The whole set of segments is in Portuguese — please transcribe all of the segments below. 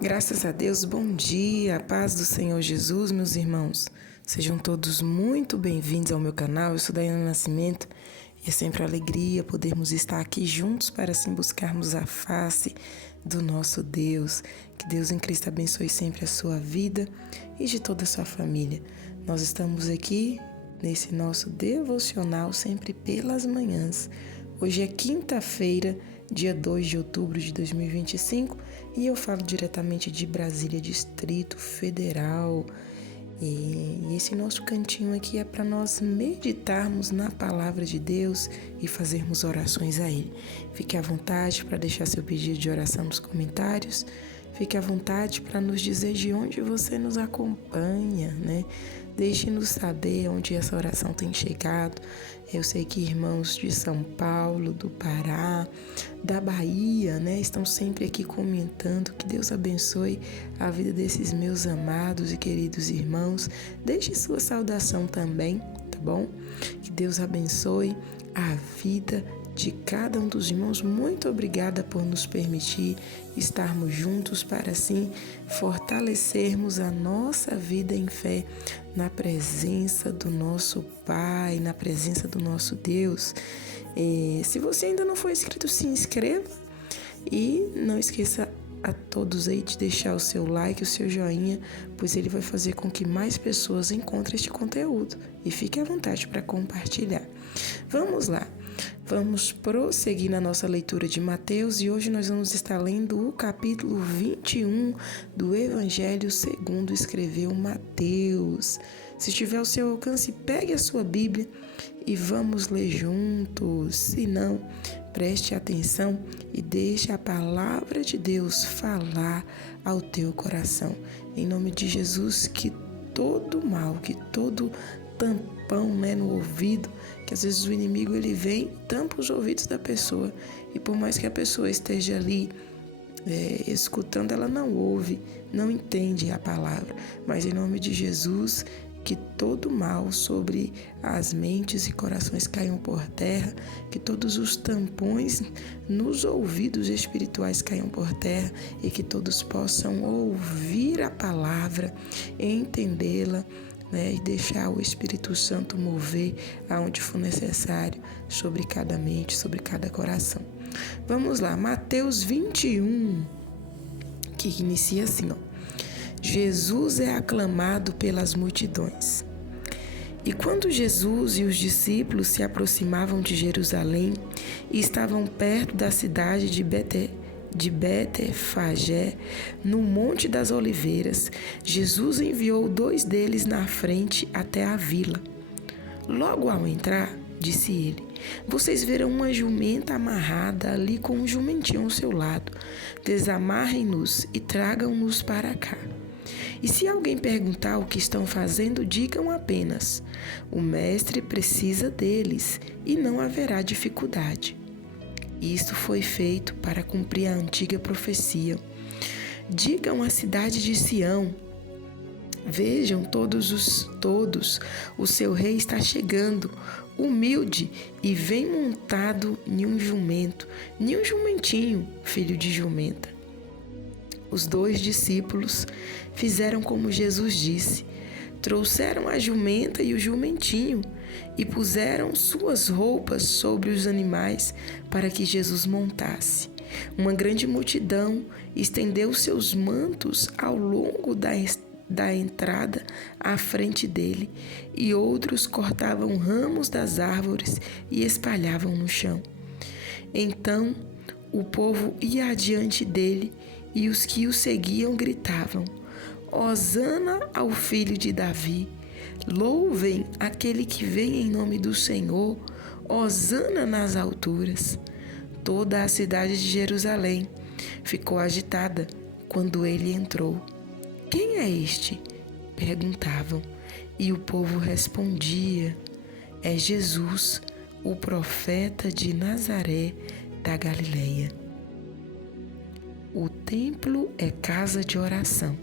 Graças a Deus, bom dia, a paz do Senhor Jesus, meus irmãos. Sejam todos muito bem-vindos ao meu canal. Eu sou Daiana Nascimento e é sempre uma alegria podermos estar aqui juntos para assim buscarmos a face do nosso Deus. Que Deus em Cristo abençoe sempre a sua vida e de toda a sua família. Nós estamos aqui nesse nosso devocional sempre pelas manhãs. Hoje é quinta-feira, dia 2 de outubro de 2025, e eu falo diretamente de Brasília, Distrito Federal. E esse nosso cantinho aqui é para nós meditarmos na palavra de Deus e fazermos orações a Ele. Fique à vontade para deixar seu pedido de oração nos comentários. Fique à vontade para nos dizer de onde você nos acompanha, né? Deixe-nos saber onde essa oração tem chegado. Eu sei que irmãos de São Paulo, do Pará, da Bahia, né, estão sempre aqui comentando. Que Deus abençoe a vida desses meus amados e queridos irmãos. Deixe sua saudação também, tá bom? Que Deus abençoe a vida de cada um dos irmãos. Muito obrigada por nos permitir estarmos juntos para assim fortalecermos a nossa vida em fé na presença do nosso Pai, na presença do nosso Deus. Se você ainda não for inscrito, se inscreva e não esqueça a todos aí de deixar o seu like, o seu joinha, pois ele vai fazer com que mais pessoas encontrem este conteúdo. E fique à vontade para compartilhar. Vamos lá. Vamos prosseguir na nossa leitura de Mateus e hoje nós vamos estar lendo o capítulo 21 do Evangelho segundo escreveu Mateus. Se estiver ao seu alcance, pegue a sua Bíblia e vamos ler juntos. Se não, preste atenção e deixe a palavra de Deus falar ao teu coração. Em nome de Jesus, que todo mal, que todo tampão, no ouvido, que às vezes o inimigo ele vem, tampa os ouvidos da pessoa, e por mais que a pessoa esteja ali escutando, ela não ouve, não entende a palavra. Mas em nome de Jesus, que todo mal sobre as mentes e corações caiam por terra, que todos os tampões nos ouvidos espirituais caiam por terra e que todos possam ouvir a palavra, entendê-la, e deixar o Espírito Santo mover aonde for necessário sobre cada mente, sobre cada coração. Vamos lá, Mateus 21, que inicia assim, Jesus é aclamado pelas multidões. E quando Jesus e os discípulos se aproximavam de Jerusalém e estavam perto da cidade de Betefagé, no Monte das Oliveiras, Jesus enviou 2 deles na frente até a vila. Logo ao entrar, disse ele: vocês verão uma jumenta amarrada ali com um jumentinho ao seu lado. Desamarrem-nos e tragam-nos para cá. E se alguém perguntar o que estão fazendo, digam apenas: o mestre precisa deles, e não haverá dificuldade. Isto foi feito para cumprir a antiga profecia. Digam à cidade de Sião: vejam todos, o seu rei está chegando, humilde e vem montado em um jumento, em um jumentinho, filho de jumenta. Os 2 discípulos fizeram como Jesus disse. Trouxeram a jumenta e o jumentinho e puseram suas roupas sobre os animais para que Jesus montasse. Uma grande multidão estendeu seus mantos ao longo da entrada à frente dele, e outros cortavam ramos das árvores e espalhavam no chão. Então o povo ia adiante dele, e os que o seguiam gritavam: Hosana ao filho de Davi, louvem aquele que vem em nome do Senhor, hosana nas alturas. Toda a cidade de Jerusalém ficou agitada quando ele entrou. Quem é este? Perguntavam, e o povo respondia: é Jesus, o profeta de Nazaré da Galileia. O templo é casa de oração.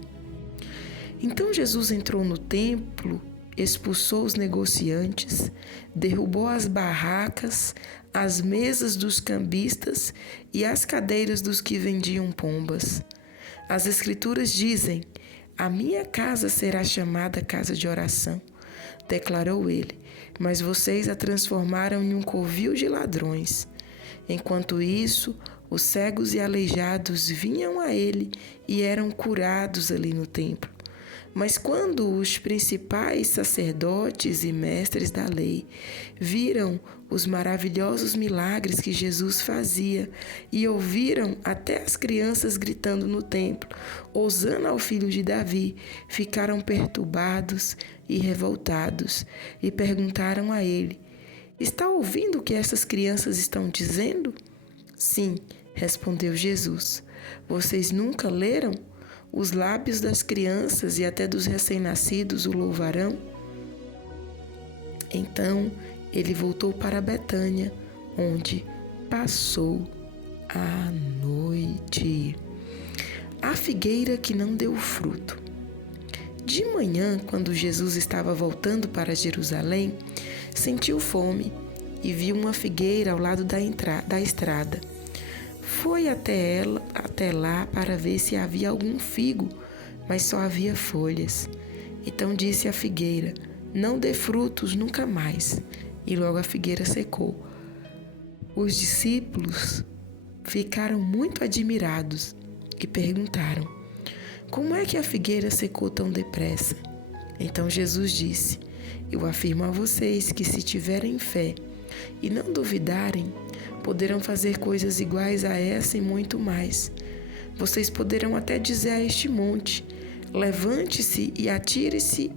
Então Jesus entrou no templo, expulsou os negociantes, derrubou as barracas, as mesas dos cambistas e as cadeiras dos que vendiam pombas. As Escrituras dizem: a minha casa será chamada casa de oração, declarou ele, mas vocês a transformaram em um covil de ladrões. Enquanto isso, os cegos e aleijados vinham a ele e eram curados ali no templo. Mas quando os principais sacerdotes e mestres da lei viram os maravilhosos milagres que Jesus fazia e ouviram até as crianças gritando no templo, hosana ao filho de Davi, ficaram perturbados e revoltados e perguntaram a ele: está ouvindo o que essas crianças estão dizendo? Sim, respondeu Jesus. Vocês nunca leram? Os lábios das crianças e até dos recém-nascidos o louvarão? Então ele voltou para Betânia, onde passou a noite. A figueira que não deu fruto. De manhã, quando Jesus estava voltando para Jerusalém, sentiu fome e viu uma figueira ao lado da estrada. Foi até lá para ver se havia algum figo, mas só havia folhas. Então disse à figueira: não dê frutos nunca mais. E logo a figueira secou. Os discípulos ficaram muito admirados e perguntaram: como é que a figueira secou tão depressa? Então Jesus disse: eu afirmo a vocês que se tiverem fé e não duvidarem, poderão fazer coisas iguais a essa e muito mais. Vocês poderão até dizer a este monte: levante-se e atire-se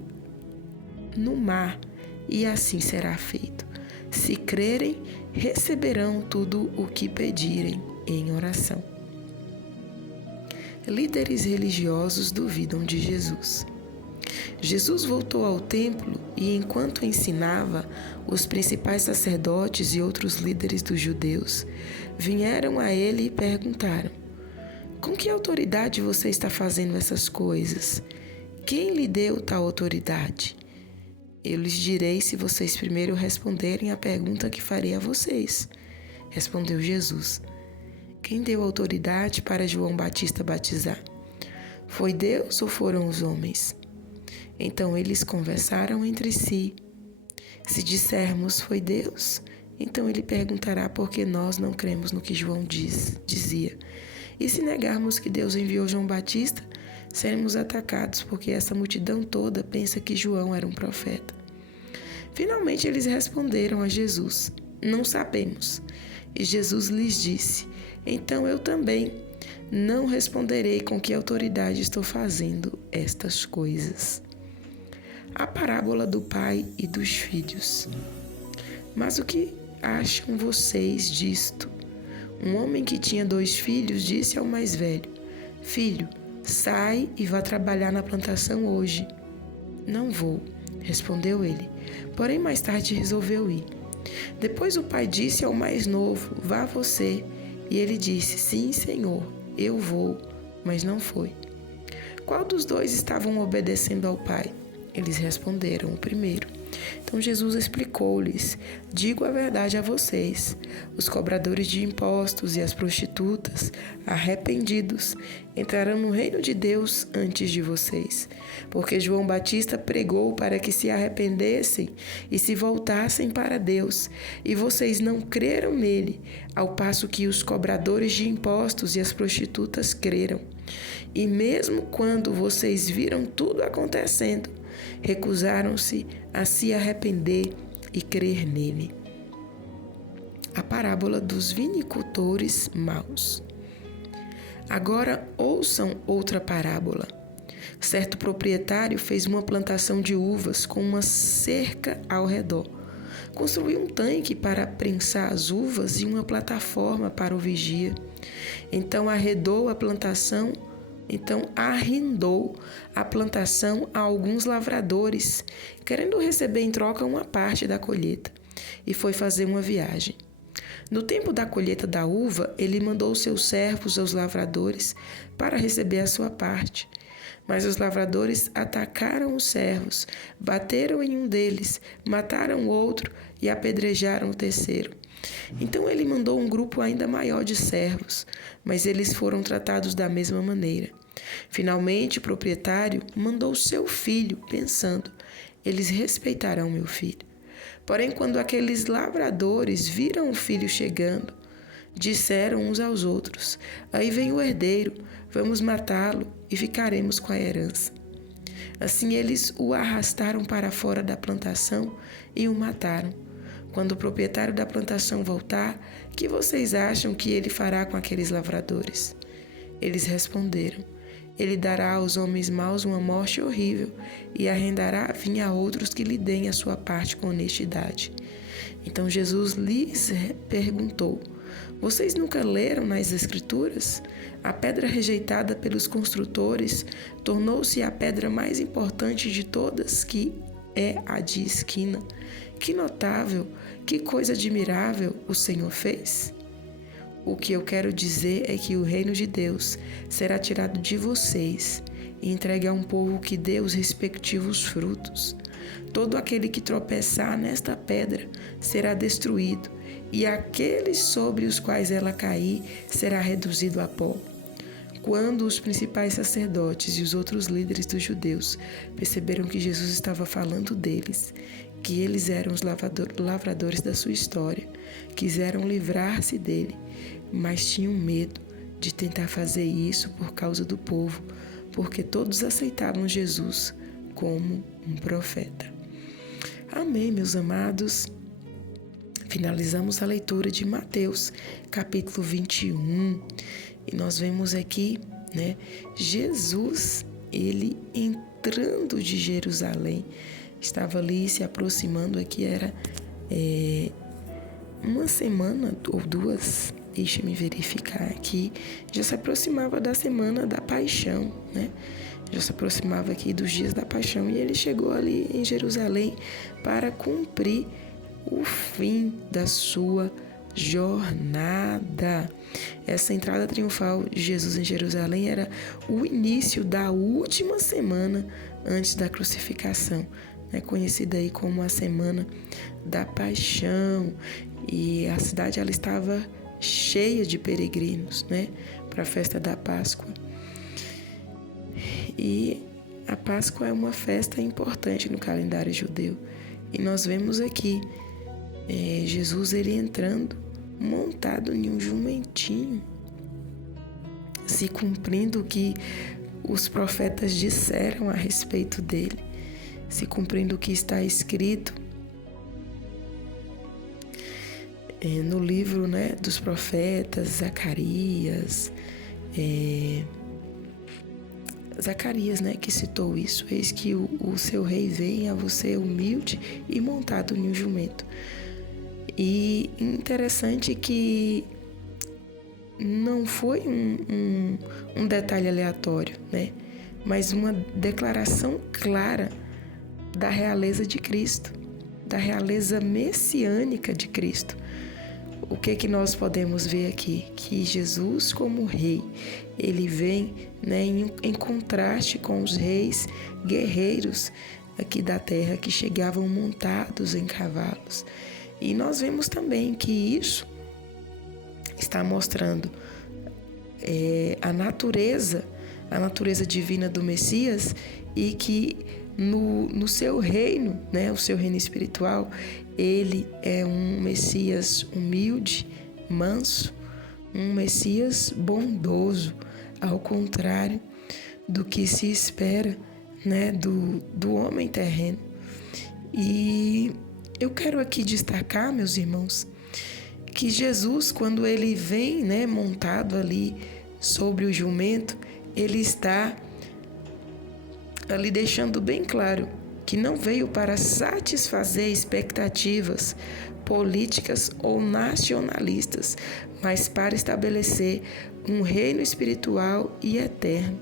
no mar, e assim será feito. Se crerem, receberão tudo o que pedirem em oração. Líderes religiosos duvidam de Jesus. Jesus voltou ao templo e, enquanto ensinava, os principais sacerdotes e outros líderes dos judeus vieram a ele e perguntaram: com que autoridade você está fazendo essas coisas? Quem lhe deu tal autoridade? Eu lhes direi se vocês primeiro responderem a pergunta que farei a vocês. Respondeu Jesus: quem deu autoridade para João Batista batizar? Foi Deus ou foram os homens? Então eles conversaram entre si. Se dissermos foi Deus, então ele perguntará por que nós não cremos no que João dizia. E se negarmos que Deus enviou João Batista, seremos atacados porque essa multidão toda pensa que João era um profeta. Finalmente eles responderam a Jesus: não sabemos. E Jesus lhes disse: então eu também não responderei com que autoridade estou fazendo estas coisas. A parábola do pai e dos filhos. Mas o que acham vocês disto? Um homem que tinha 2 filhos disse ao mais velho: filho, sai e vá trabalhar na plantação hoje. Não vou, respondeu ele, porém mais tarde resolveu ir. Depois o pai disse ao mais novo: vá você. E ele disse: sim, senhor, eu vou, mas não foi. Qual dos 2 estavam obedecendo ao pai? Eles responderam: o primeiro. Então Jesus explicou-lhes: digo a verdade a vocês, os cobradores de impostos e as prostitutas, arrependidos, entrarão no reino de Deus antes de vocês. Porque João Batista pregou para que se arrependessem e se voltassem para Deus, e vocês não creram nele, ao passo que os cobradores de impostos e as prostitutas creram. E mesmo quando vocês viram tudo acontecendo, recusaram-se a se arrepender e crer nele. A parábola dos vinicultores maus. Agora ouçam outra parábola. Certo proprietário fez uma plantação de uvas com uma cerca ao redor. Construiu um tanque para prensar as uvas e uma plataforma para o vigia. Então arrendou a plantação a alguns lavradores, querendo receber em troca uma parte da colheita, e foi fazer uma viagem. No tempo da colheita da uva, ele mandou seus servos aos lavradores para receber a sua parte. Mas os lavradores atacaram os servos, bateram em um deles, mataram o outro e apedrejaram o terceiro. Então ele mandou um grupo ainda maior de servos, mas eles foram tratados da mesma maneira. Finalmente, o proprietário mandou seu filho, pensando: eles respeitarão meu filho. Porém, quando aqueles lavradores viram o filho chegando, disseram uns aos outros: aí vem o herdeiro, vamos matá-lo e ficaremos com a herança. Assim eles o arrastaram para fora da plantação e o mataram. Quando o proprietário da plantação voltar, que vocês acham que ele fará com aqueles lavradores? Eles responderam: ele dará aos homens maus uma morte horrível e arrendará a vinha a outros que lhe deem a sua parte com honestidade. Então Jesus lhes perguntou: vocês nunca leram nas Escrituras? A pedra rejeitada pelos construtores tornou-se a pedra mais importante de todas, que é a de esquina. Que notável, que coisa admirável o Senhor fez! O que eu quero dizer é que o reino de Deus será tirado de vocês e entregue a um povo que dê os respectivos frutos. Todo aquele que tropeçar nesta pedra será destruído, e aquele sobre os quais ela cair será reduzido a pó. Quando os principais sacerdotes e os outros líderes dos judeus perceberam que Jesus estava falando deles, que eles eram os lavradores da sua história, quiseram livrar-se dele, mas tinham medo de tentar fazer isso por causa do povo, porque todos aceitavam Jesus como um profeta. Amém, meus amados. Finalizamos a leitura de Mateus, capítulo 21, e nós vemos aqui, Jesus, ele entrando de Jerusalém, estava ali se aproximando, aqui era uma semana ou duas, deixa-me verificar aqui, já se aproximava da semana da paixão, já se aproximava aqui dos dias da paixão, e ele chegou ali em Jerusalém para cumprir o fim da sua jornada. Essa entrada triunfal de Jesus em Jerusalém era o início da última semana antes da crucificação, conhecida aí como a Semana da Paixão. E a cidade ela estava cheia de peregrinos, para a festa da Páscoa. E a Páscoa é uma festa importante no calendário judeu. E nós vemos aqui Jesus ele entrando montado em um jumentinho, se cumprindo o que os profetas disseram a respeito dele, se cumprindo o que está escrito no livro dos profetas, Zacarias, que citou isso: eis que o seu rei vem a você humilde e montado em um jumento. E interessante que não foi um detalhe aleatório, mas uma declaração clara da realeza de Cristo, da realeza messiânica de Cristo. O que nós podemos ver aqui? Que Jesus, como rei, ele vem em contraste com os reis guerreiros aqui da terra que chegavam montados em cavalos. E nós vemos também que isso está mostrando a natureza divina do Messias, e que no seu reino, o seu reino espiritual, ele é um Messias humilde, manso, um Messias bondoso, ao contrário do que se espera, do homem terreno. E eu quero aqui destacar, meus irmãos, que Jesus, quando ele vem, montado ali sobre o jumento, ele está ali deixando bem claro que não veio para satisfazer expectativas políticas ou nacionalistas, mas para estabelecer um reino espiritual e eterno.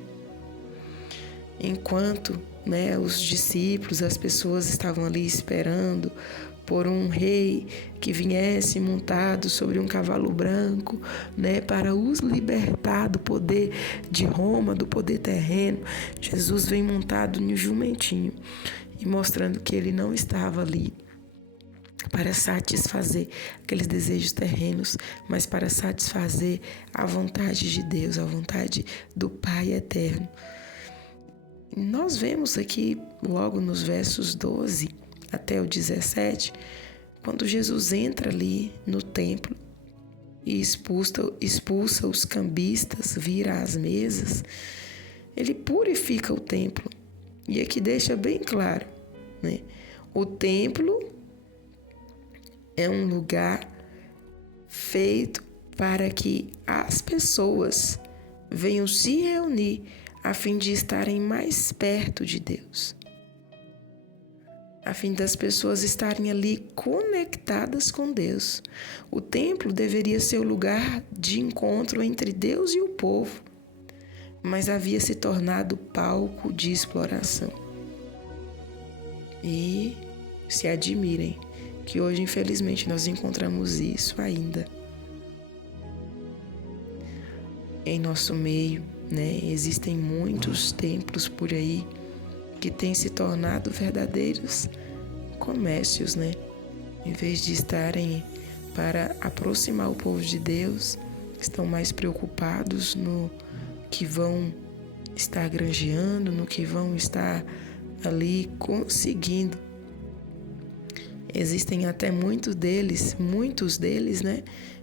Enquanto os discípulos, as pessoas estavam ali esperando por um rei que viesse montado sobre um cavalo branco, para os libertar do poder de Roma, do poder terreno, Jesus vem montado em um jumentinho e mostrando que ele não estava ali para satisfazer aqueles desejos terrenos, mas para satisfazer a vontade de Deus, a vontade do Pai eterno. Nós vemos aqui, logo nos versos 12 até o 17, quando Jesus entra ali no templo e expulsa os cambistas, vira as mesas, ele purifica o templo. E aqui deixa bem claro, né? O templo é um lugar feito para que as pessoas venham se reunir a fim de estarem mais perto de Deus, a fim das pessoas estarem ali conectadas com Deus. O templo deveria ser o lugar de encontro entre Deus e o povo, mas havia se tornado palco de exploração. E se admirem que hoje, infelizmente, nós encontramos isso ainda em nosso meio, né? Existem muitos templos por aí que têm se tornado verdadeiros comércios, né? Em vez de estarem para aproximar o povo de Deus, estão mais preocupados no que vão estar granjeando, no que vão estar ali conseguindo. Existem até muitos deles, né,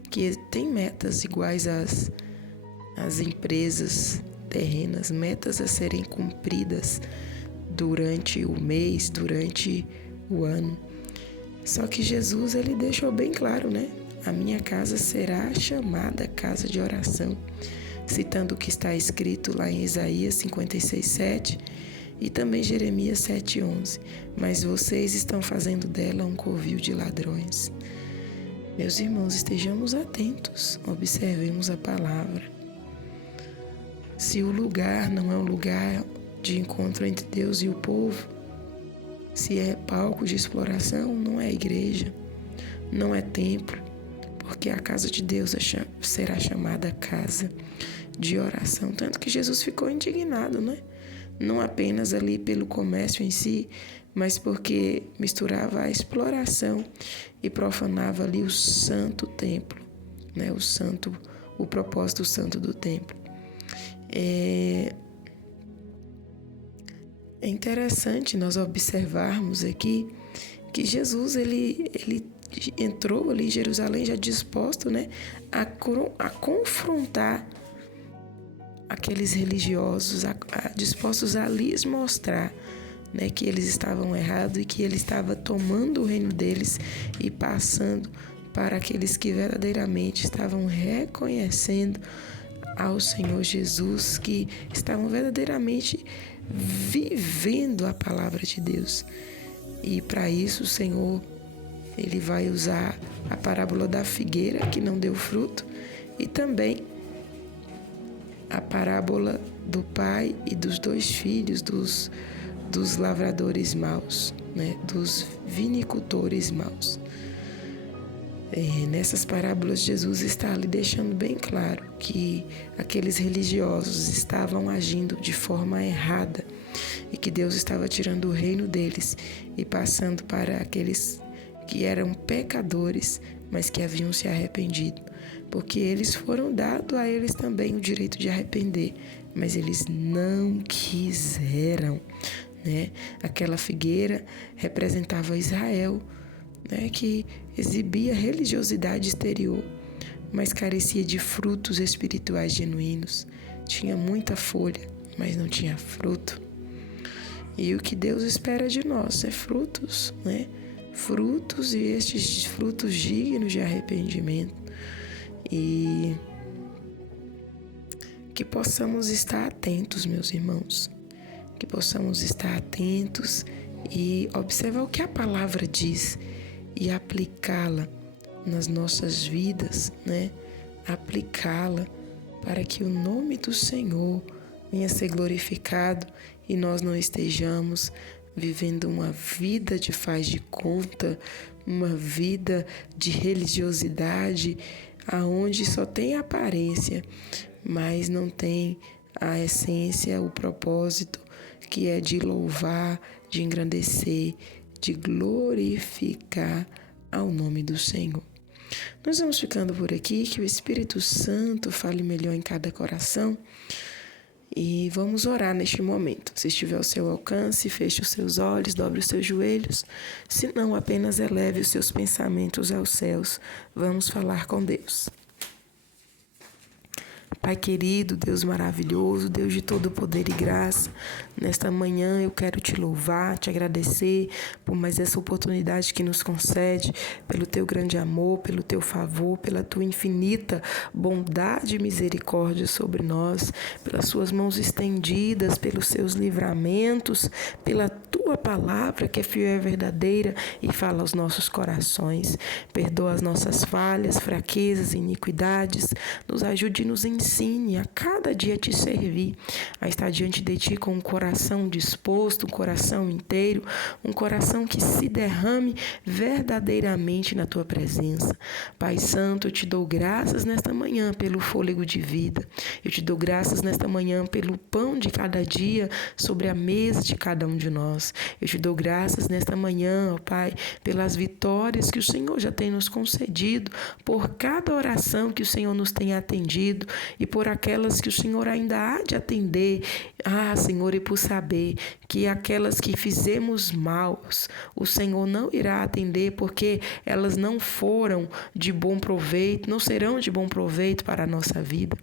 que têm metas iguais às empresas terrenas, metas a serem cumpridas durante o mês, durante o ano. Só que Jesus, ele deixou bem claro, né? A minha casa será chamada casa de oração, citando o que está escrito lá em Isaías 56:7 e também Jeremias 7:11. Mas vocês estão fazendo dela um covil de ladrões. Meus irmãos, estejamos atentos, observemos a palavra. Se o lugar não é um lugar de encontro entre Deus e o povo, se é palco de exploração, não é igreja, não é templo, porque a casa de Deus será chamada casa de oração. Tanto que Jesus ficou indignado, né? Não apenas ali pelo comércio em si, mas porque misturava a exploração e profanava ali o santo templo, né? O propósito santo do templo. É interessante nós observarmos aqui que Jesus ele entrou ali em Jerusalém já disposto, né, a confrontar aqueles religiosos, dispostos a lhes mostrar, né, que eles estavam errados e que ele estava tomando o reino deles e passando para aqueles que verdadeiramente estavam reconhecendo ao Senhor Jesus, que estavam verdadeiramente vivendo a palavra de Deus. E para isso o Senhor, ele vai usar a parábola da figueira que não deu fruto e também a parábola do pai e dos 2 filhos dos lavradores maus, né? Dos vinicultores maus. Nessas parábolas, Jesus está ali deixando bem claro que aqueles religiosos estavam agindo de forma errada e que Deus estava tirando o reino deles e passando para aqueles que eram pecadores, mas que haviam se arrependido, porque eles foram dado a eles também o direito de arrepender, mas eles não quiseram, né? Aquela figueira representava Israel, né, que exibia religiosidade exterior, mas carecia de frutos espirituais genuínos. Tinha muita folha, mas não tinha fruto. E o que Deus espera de nós é frutos, né? Frutos, e estes frutos dignos de arrependimento. E que possamos estar atentos, meus irmãos. Que possamos estar atentos e observar o que a palavra diz e aplicá-la nas nossas vidas, né? Aplicá-la para que o nome do Senhor venha ser glorificado e nós não estejamos vivendo uma vida de faz de conta, uma vida de religiosidade, aonde só tem aparência, mas não tem a essência, o propósito, que é de louvar, de engrandecer, de glorificar ao nome do Senhor. Nós vamos ficando por aqui, que o Espírito Santo fale melhor em cada coração e vamos orar neste momento. Se estiver ao seu alcance, feche os seus olhos, dobre os seus joelhos, se não, apenas eleve os seus pensamentos aos céus. Vamos falar com Deus. Pai querido, Deus maravilhoso, Deus de todo poder e graça, nesta manhã eu quero te louvar, te agradecer por mais essa oportunidade que nos concede, pelo teu grande amor, pelo teu favor, pela tua infinita bondade e misericórdia sobre nós, pelas suas mãos estendidas, pelos seus livramentos, pela tua palavra que é fiel e verdadeira e fala aos nossos corações. Perdoa as nossas falhas, fraquezas e iniquidades, nos ajude e nos ensine a cada dia te servir, a estar diante de ti com um coração disposto, um coração inteiro, um coração que se derrame verdadeiramente na tua presença. Pai Santo, eu te dou graças nesta manhã pelo fôlego de vida. Eu te dou graças nesta manhã pelo pão de cada dia sobre a mesa de cada um de nós. Eu te dou graças nesta manhã, ó Pai, pelas vitórias que o Senhor já tem nos concedido, por cada oração que o Senhor nos tem atendido e por aquelas que o Senhor ainda há de atender. Senhor, e por saber que aquelas que fizemos mal, o Senhor não irá atender porque elas não foram de bom proveito, não serão de bom proveito para a nossa vida.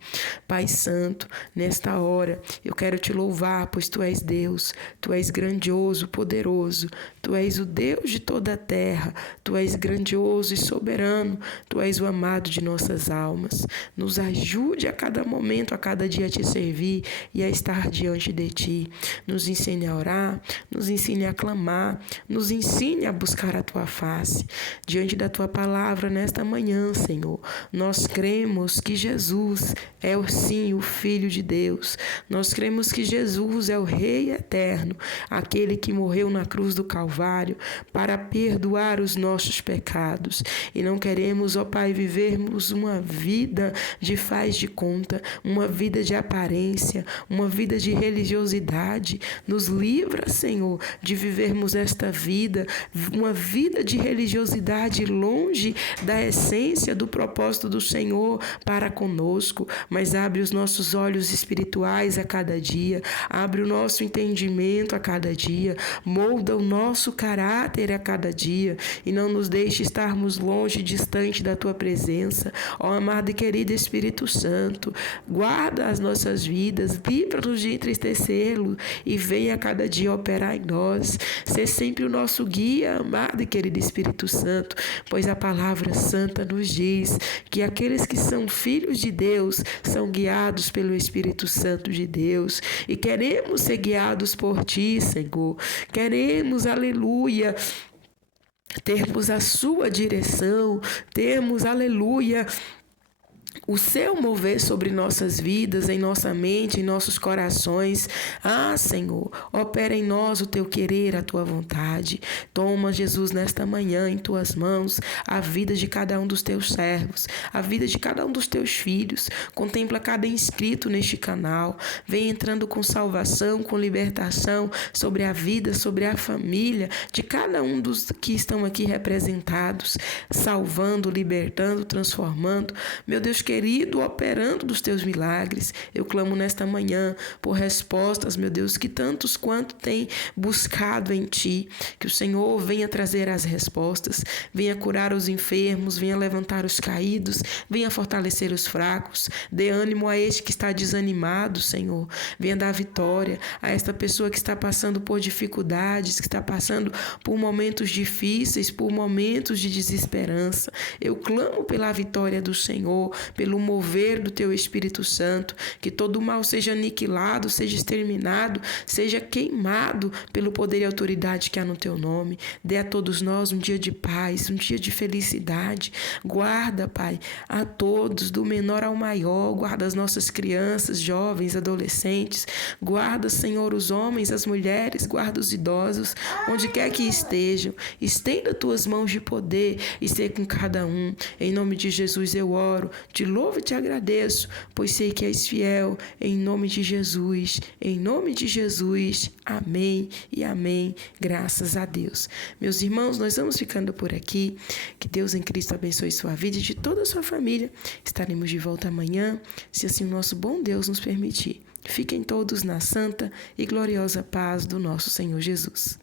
Pai Santo, nesta hora eu quero te louvar, pois Tu és Deus, Tu és grandioso, poderoso, Tu és o Deus de toda a terra, Tu és grandioso e soberano, Tu és o amado de nossas almas. Nos ajude a cada momento, a cada dia a te servir e a estar diante de Ti. Nos ensine a orar, nos ensine a clamar, nos ensine a buscar a Tua face. Diante da Tua palavra nesta manhã, Senhor, nós cremos que Jesus é sim o Filho de Deus. Nós cremos que Jesus é o Rei eterno, aquele que morreu na cruz do Calvário para perdoar os nossos pecados. E não queremos, ó Pai, vivermos uma vida de faz de conta, uma vida de aparência, uma vida de religiosidade. Nos livra, Senhor, de vivermos esta vida, uma vida de religiosidade longe da essência do propósito do Senhor para conosco, mas abre os nossos olhos espirituais a cada dia, abre o nosso entendimento a cada dia, molda o nosso caráter a cada dia e não nos deixe estarmos longe, distante da Tua presença. Ó amado e querido Espírito Santo, guarda as nossas vidas, livra-nos de entristecê-lo e venha a cada dia operar em nós. Ser sempre o nosso guia, amado e querido Espírito Santo, pois a palavra santa nos diz que aqueles que são filhos de Deus são guiados pelo Espírito Santo de Deus e queremos ser guiados por Ti, Senhor. Queremos, aleluia, termos a Sua direção, termos, aleluia, o Seu mover sobre nossas vidas, em nossa mente, em nossos corações. Senhor, opera em nós o Teu querer, a Tua vontade. Toma, Jesus, nesta manhã em Tuas mãos a vida de cada um dos Teus servos, a vida de cada um dos Teus filhos. Contempla cada inscrito neste canal. Vem entrando com salvação, com libertação sobre a vida, sobre a família de cada um dos que estão aqui representados, salvando, libertando, transformando. Meu Deus querido, operando dos Teus milagres. Eu clamo nesta manhã por respostas, meu Deus, que tantos quanto têm buscado em Ti. Que o Senhor venha trazer as respostas, venha curar os enfermos, venha levantar os caídos, venha fortalecer os fracos, dê ânimo a este que está desanimado, Senhor. Venha dar vitória a esta pessoa que está passando por dificuldades, que está passando por momentos difíceis, por momentos de desesperança. Eu clamo pela vitória do Senhor, pelo mover do Teu Espírito Santo, que todo mal seja aniquilado, seja exterminado, seja queimado pelo poder e autoridade que há no Teu nome. Dê a todos nós um dia de paz, um dia de felicidade. Guarda, Pai, a todos, do menor ao maior. Guarda as nossas crianças, jovens, adolescentes. Guarda, Senhor, os homens, as mulheres. Guarda os idosos, onde quer que estejam. Estenda Tuas mãos de poder e seja com cada um. Em nome de Jesus eu oro, te Te louvo e te agradeço, pois sei que és fiel. Em nome de Jesus, em nome de Jesus. Amém e amém. Graças a Deus. Meus irmãos, nós vamos ficando por aqui. Que Deus em Cristo abençoe sua vida e de toda a sua família. Estaremos de volta amanhã, se assim o nosso bom Deus nos permitir. Fiquem todos na santa e gloriosa paz do nosso Senhor Jesus.